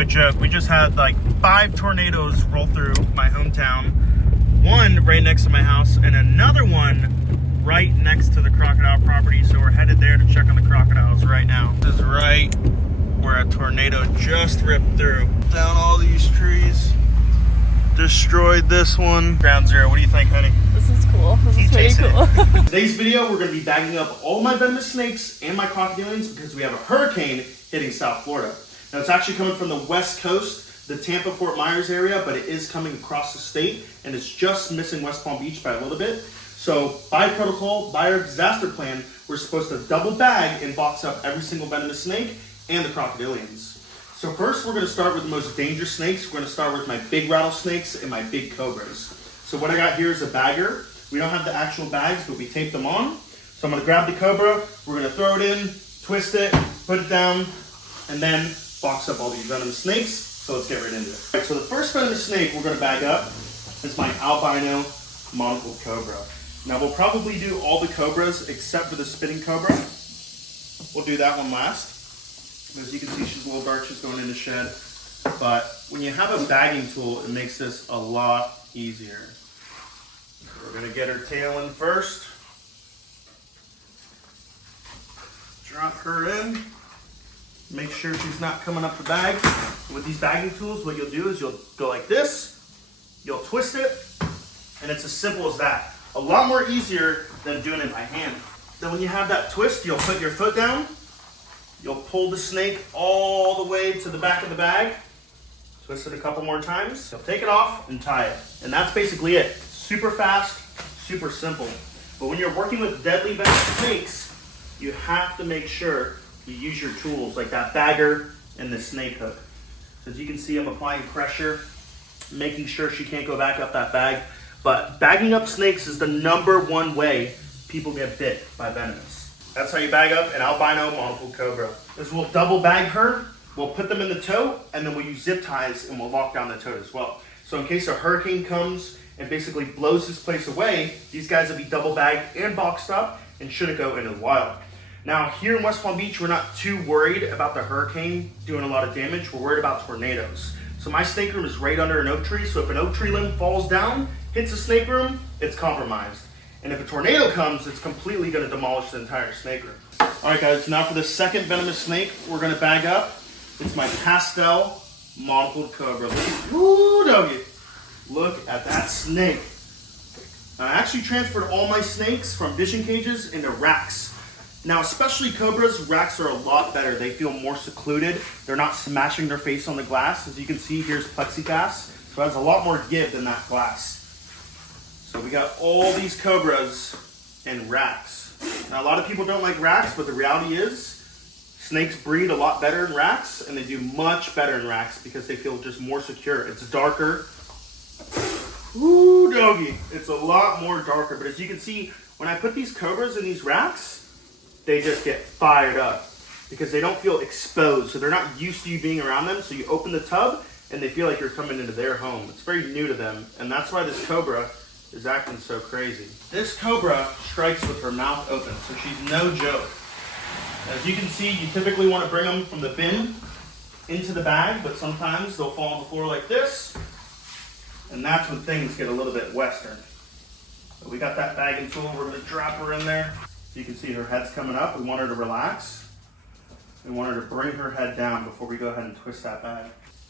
no joke. We just had like 5 tornadoes roll through my hometown. One right next to my house and another one right next to the crocodile property. So we're headed there to check on the crocodiles right now. This is right where a tornado just ripped through. Down all these trees. Destroyed this one. Ground zero. What do you think, honey? This is cool. This is pretty cool. In today's video, we're going to be bagging up all my venomous snakes and my crocodilians because we have a hurricane hitting South Florida. Now, it's actually coming from the west coast, the Tampa, Fort Myers area, but it is coming across the state, and it's just missing West Palm Beach by a little bit. So, by protocol, by our disaster plan, we're supposed to double bag and box up every single venomous snake and the crocodilians. So first, we're going to start with the most dangerous snakes. We're going to start with my big rattlesnakes and my big cobras. So what I got here is a bagger. We don't have the actual bags, but we taped them on. So I'm going to grab the cobra. We're going to throw it in, twist it, put it down, and then box up all these venomous snakes. So let's get right into it. All right, so the first venomous snake we're going to bag up is my albino monocled cobra. Now we'll probably do all the cobras except for the spitting cobra. We'll do that one last. As you can see, she's a little dark, she's going in the shed. But when you have a bagging tool, it makes this a lot easier. So we're gonna get her tail in first. Drop her in. Make sure she's not coming up the bag. With these bagging tools, what you'll do is you'll go like this, you'll twist it, and it's as simple as that. A lot more easier than doing it by hand. Then when you have that twist, you'll put your foot down. You'll pull the snake all the way to the back of the bag, twist it a couple more times, you'll take it off and tie it. And that's basically it. Super fast, super simple. But when you're working with deadly venomous snakes, you have to make sure you use your tools like that bagger and the snake hook. As you can see, I'm applying pressure, making sure she can't go back up that bag. But bagging up snakes is the #1 way people get bit by venomous. That's how you bag up an albino monocled cobra. Is we'll double bag her, we'll put them in the tote, and then we'll use zip ties and we'll lock down the tote as well. So in case a hurricane comes and basically blows this place away, these guys will be double bagged and boxed up and shouldn't go into the wild. Now here in West Palm Beach, we're not too worried about the hurricane doing a lot of damage. We're worried about tornadoes. So my snake room is right under an oak tree, so if an oak tree limb falls down, hits the snake room, it's compromised. And if a tornado comes, it's completely going to demolish the entire snake room. All right, guys, now for the second venomous snake we're going to bag up. It's my pastel monocled cobra. Ooh, doggy. Look at that snake. I actually transferred all my snakes from vision cages into racks. Now, especially cobras, racks are a lot better. They feel more secluded. They're not smashing their face on the glass. As you can see, here's plexiglass. So it has a lot more give than that glass. So we got all these cobras in racks. Now a lot of people don't like racks, but the reality is snakes breed a lot better in racks, and they do much better in racks because they feel just more secure. It's darker. Ooh, doggy. It's a lot more darker, but as you can see, when I put these cobras in these racks, they just get fired up because they don't feel exposed. So they're not used to you being around them. So you open the tub and they feel like you're coming into their home. It's very new to them, and that's why this cobra is acting so crazy. This cobra strikes with her mouth open, so she's no joke. As you can see, you typically want to bring them from the bin into the bag, but sometimes they'll fall on the floor like this, and that's when things get a little bit western. So we got that bagging tool, we're going to drop her in there. So you can see her head's coming up. We want her to relax. We want her to bring her head down before we go ahead and twist that bag.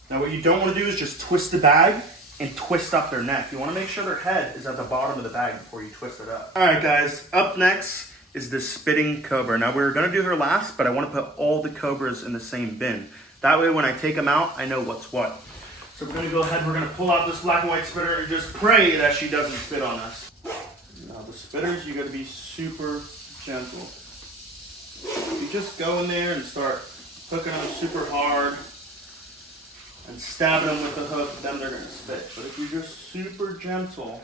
Now what you don't want to do is just twist the bag and twist up their neck. You want to make sure their head is at the bottom of the bag before you twist it up. All right, guys, up next is the spitting cobra. Now we're gonna do her last, but I want to put all the cobras in the same bin. That way when I take them out, I know what's what. So we're gonna go ahead, we're gonna pull out this black and white spitter and just pray that she doesn't spit on us. Now the spitters, you gotta be super gentle. You just go in there and start hooking them super hard and stabbing them with the hook, then they're going to spit. But if you're just super gentle,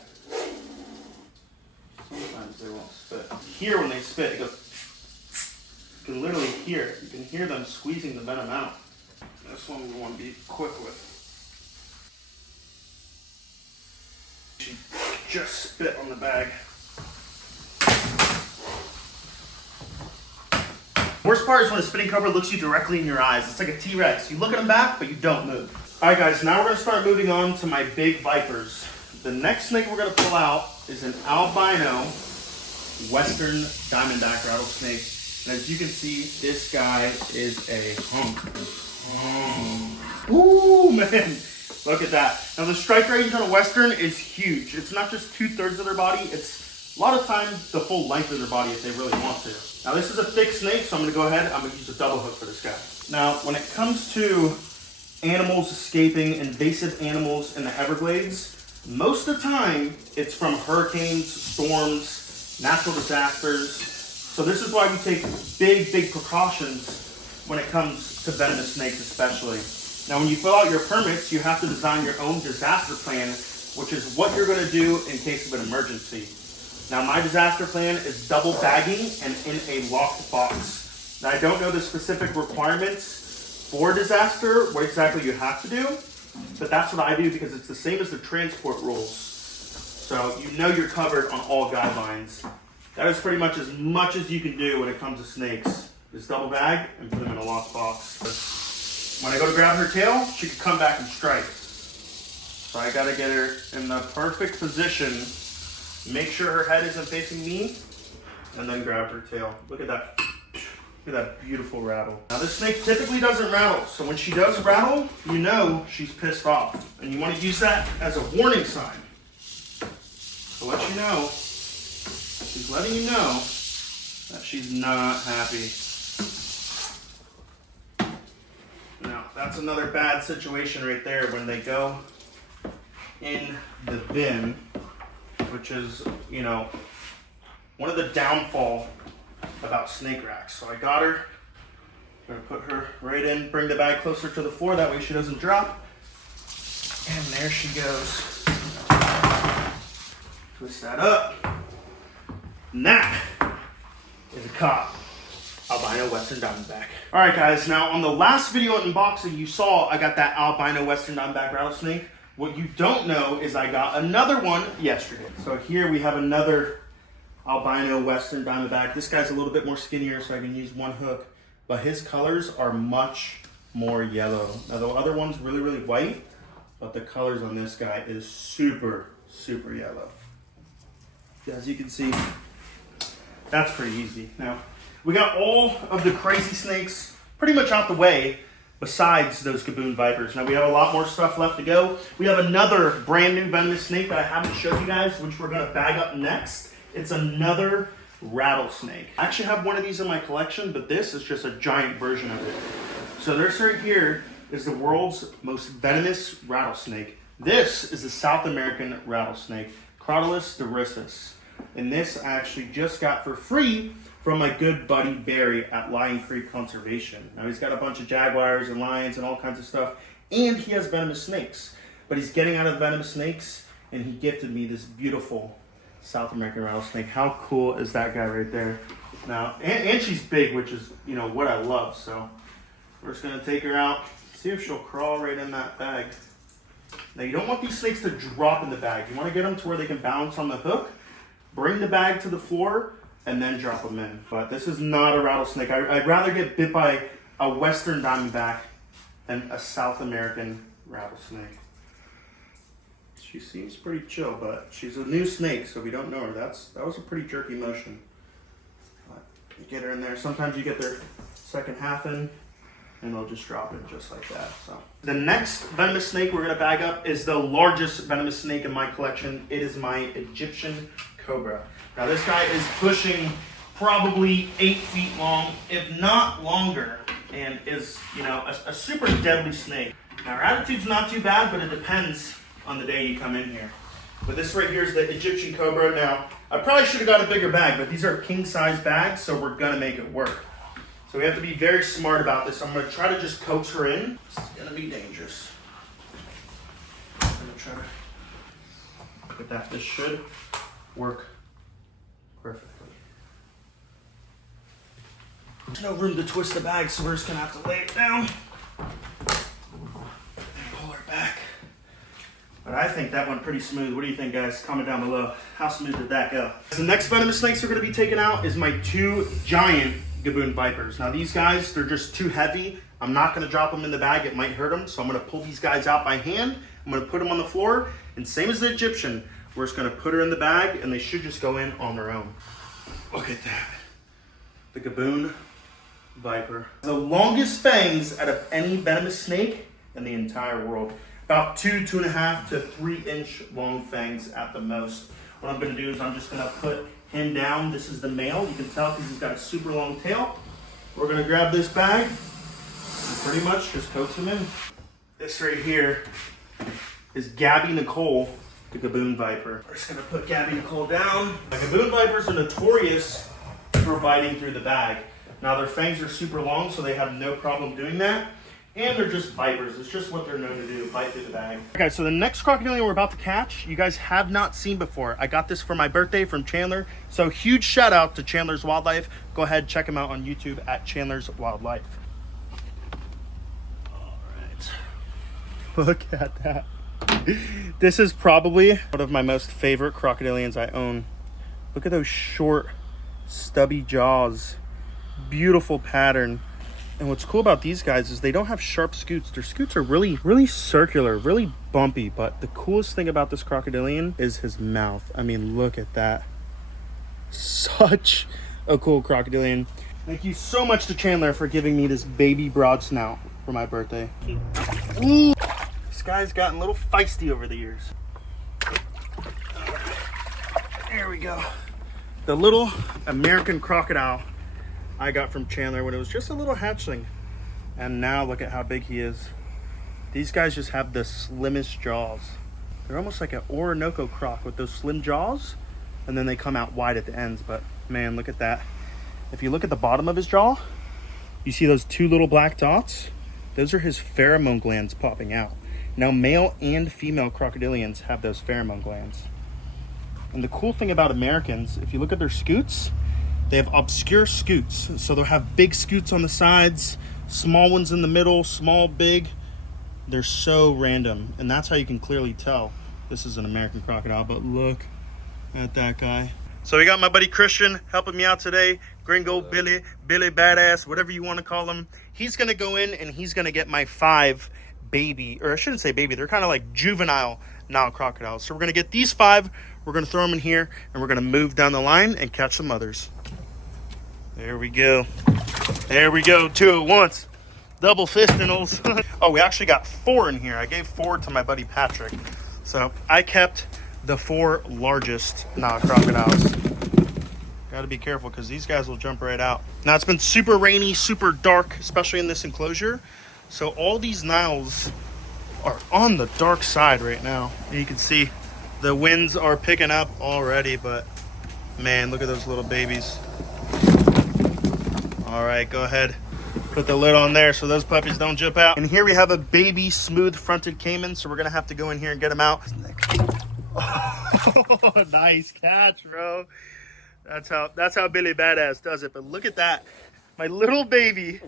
sometimes they won't spit. Here when they spit, it goes, you can literally hear it. You can hear them squeezing the venom out. This one we want to be quick with. She just spit on the bag. Worst part is when a spinning cobra looks you directly in your eyes. It's like a T-Rex. You look at them back, but you don't move. All right, guys, now we're gonna start moving on to my big vipers. The next snake we're gonna pull out is an albino western diamondback rattlesnake. And as you can see, this guy is a hunk. Ooh, man. Look at that. Now the strike range on a western is huge. It's not just 2/3 of their body, it's a lot of times the full length of their body if they really want to. Now this is a thick snake, so I'm gonna go ahead, I'm gonna use a double hook for this guy. Now, when it comes to animals escaping, invasive animals in the Everglades, most of the time it's from hurricanes, storms, natural disasters. So this is why we take big precautions when it comes to venomous snakes especially. Now when you fill out your permits, you have to design your own disaster plan, which is what you're gonna do in case of an emergency. Now my disaster plan is double bagging and in a locked box. Now I don't know the specific requirements for disaster, what exactly you have to do, but that's what I do because it's the same as the transport rules. So you know you're covered on all guidelines. That is pretty much as you can do when it comes to snakes. Just double bag and put them in a locked box. When I go to grab her tail, she can come back and strike. So I gotta get her in the perfect position, make sure her head isn't facing me, and then grab her tail. Look at that. Look at that beautiful rattle. Now this snake typically doesn't rattle, so when she does rattle, you know she's pissed off. And you want to use that as a warning sign. To let you know, she's letting you know that she's not happy. Now, that's another bad situation right there when they go in the bin, which is, you know, one of the downfall about snake racks. So I got her. I'm gonna put her right in, bring the bag closer to the floor, that way she doesn't drop. And there she goes. Twist that up. And that is a cop albino western diamondback. All right, guys, now on the last video unboxing you saw, I got that albino western diamondback rattlesnake. What you don't know is I got another one yesterday. So here we have another albino western diamondback. This guy's a little bit more skinnier, so I can use one hook, but his colors are much more yellow. Now the other one's really white, but the colors on this guy is super yellow. As you can see, that's pretty easy. Now, we got all of the crazy snakes pretty much out the way, besides those gaboon vipers. Now we have a lot more stuff left to go. We have another brand new venomous snake that I haven't showed you guys, which we're gonna bag up next. It's another rattlesnake. I actually have one of these in my collection, but this is just a giant version of it. So this right here is the world's most venomous rattlesnake. This is the South American rattlesnake, Crocodiles doricus. And this I actually just got for free from my good buddy Barry at Lion Creek Conservation. Now he's got a bunch of jaguars and lions and all kinds of stuff, and he has venomous snakes. But he's getting out of venomous snakes, and he gifted me this beautiful South American rattlesnake. How cool is that guy right there? Now, and she's big, which is, you know, what I love. So we're just gonna take her out, see if she'll crawl right in that bag. Now you don't want these snakes to drop in the bag. You wanna get them to where they can bounce on the hook, bring the bag to the floor, and then drop them in. But this is not a rattlesnake. I'd rather get bit by a western diamondback than a South American rattlesnake. She seems pretty chill, but she's a new snake, so we don't know her. That was a pretty jerky motion. But you get her in there. Sometimes you get their second half in, and they'll just drop it just like that. So the next venomous snake we're gonna bag up is the largest venomous snake in my collection. It is my Egyptian cobra. Now this guy is pushing probably 8 feet long, if not longer, and is, you know, a super deadly snake. Now her attitude's not too bad, but it depends on the day you come in here. But this right here is the Egyptian cobra. Now, I probably should have got a bigger bag, but these are king size bags, so we're gonna make it work. So we have to be very smart about this. I'm gonna try to just coax her in. It's gonna be dangerous. I'm gonna try to look at that. This should work perfectly. There's no room to twist the bag, so we're just gonna have to lay it down and pull her back. But I think that went pretty smooth. What do you think, guys? Comment down below. How smooth did that go? The next venomous snakes we're gonna be taking out is my 2 giant Gaboon vipers. Now these guys, they're just too heavy. I'm not gonna drop them in the bag, it might hurt them. So I'm gonna pull these guys out by hand. I'm gonna put them on the floor, and same as the Egyptian, we're just gonna put her in the bag and they should just go in on their own. Look at that. The Gaboon viper. The longest fangs out of any venomous snake in the entire world. About 2.5 to 3 inch long fangs at the most. What I'm gonna do is I'm just gonna put him down. This is the male. You can tell because he's got a super long tail. We're gonna grab this bag and pretty much just coax him in. This right here is Gabby Nicole, the Gaboon viper. We're just gonna put Gabby Nicole down. The Gaboon vipers are notorious for biting through the bag. Now their fangs are super long, so they have no problem doing that. And they're just vipers. It's just what they're known to do, bite through the bag. Okay, so the next crocodilian we're about to catch, you guys have not seen before. I got this for my birthday from Chandler. So huge shout out to Chandler's Wildlife. Go ahead, check him out on YouTube at Chandler's Wildlife. All right. Look at that. This is probably one of my most favorite crocodilians I own. Look at those short, stubby jaws. Beautiful pattern. And what's cool about these guys is they don't have sharp scoots. Their scoots are really, really circular, really bumpy. But the coolest thing about this crocodilian is his mouth. I mean, look at that. Such a cool crocodilian. Thank you so much to Chandler for giving me this baby broad snout for my birthday. Ooh, this guy's gotten a little feisty over the years. There we go. The little American crocodile I got from Chandler when it was just a little hatchling. And now look at how big he is. These guys just have the slimmest jaws. They're almost like an Orinoco croc with those slim jaws. And then they come out wide at the ends. But man, look at that. If you look at the bottom of his jaw, you see those 2 little black dots? Those are his pheromone glands popping out. Now male and female crocodilians have those pheromone glands. And the cool thing about Americans, if you look at their scoots, they have obscure scoots. So they'll have big scoots on the sides, small ones in the middle, small, big. They're so random. And that's how you can clearly tell this is an American crocodile. But look at that guy. So we got my buddy Christian helping me out today. Gringo, Billy Badass, whatever you want to call him. He's going to go in and he's going to get my 5 baby, or I shouldn't say baby, they're kind of like juvenile Nile crocodiles. So we're going to get these 5. We're going to throw them in here and we're going to move down the line and catch some others. There we go. There we go. 2 at once. Double fistinals. Oh, we actually got 4 in here. I gave 4 to my buddy Patrick. So I kept the 4 largest Nile crocodiles. Got to be careful because these guys will jump right out. Now it's been super rainy, super dark, especially in this enclosure. So all these Niles are on the dark side right now. And you can see the winds are picking up already, but man, look at those little babies. All right, go ahead. Put the lid on there so those puppies don't jump out. And here we have a baby smooth-fronted caiman, so we're gonna have to go in here and get him out. Oh, nice catch, bro. That's how Billy Badass does it. But look at that. My little baby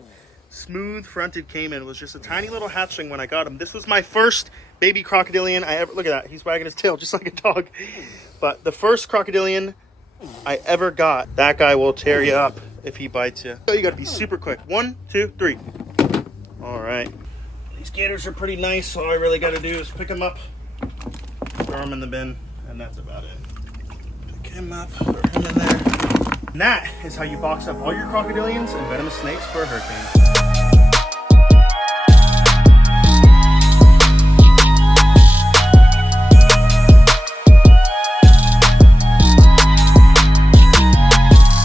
smooth-fronted caiman was just a tiny little hatchling when I got him. This was my first baby crocodilian I ever, look at that. He's wagging his tail just like a dog. But the first crocodilian I ever got, that guy will tear you up if he bites you. So you gotta be super quick. 1, 2, 3. All right. These gators are pretty nice. All I really gotta do is pick them up, throw them in the bin, and that's about it. Pick him up, throw him in there. And that is how you box up all your crocodilians and venomous snakes for a hurricane.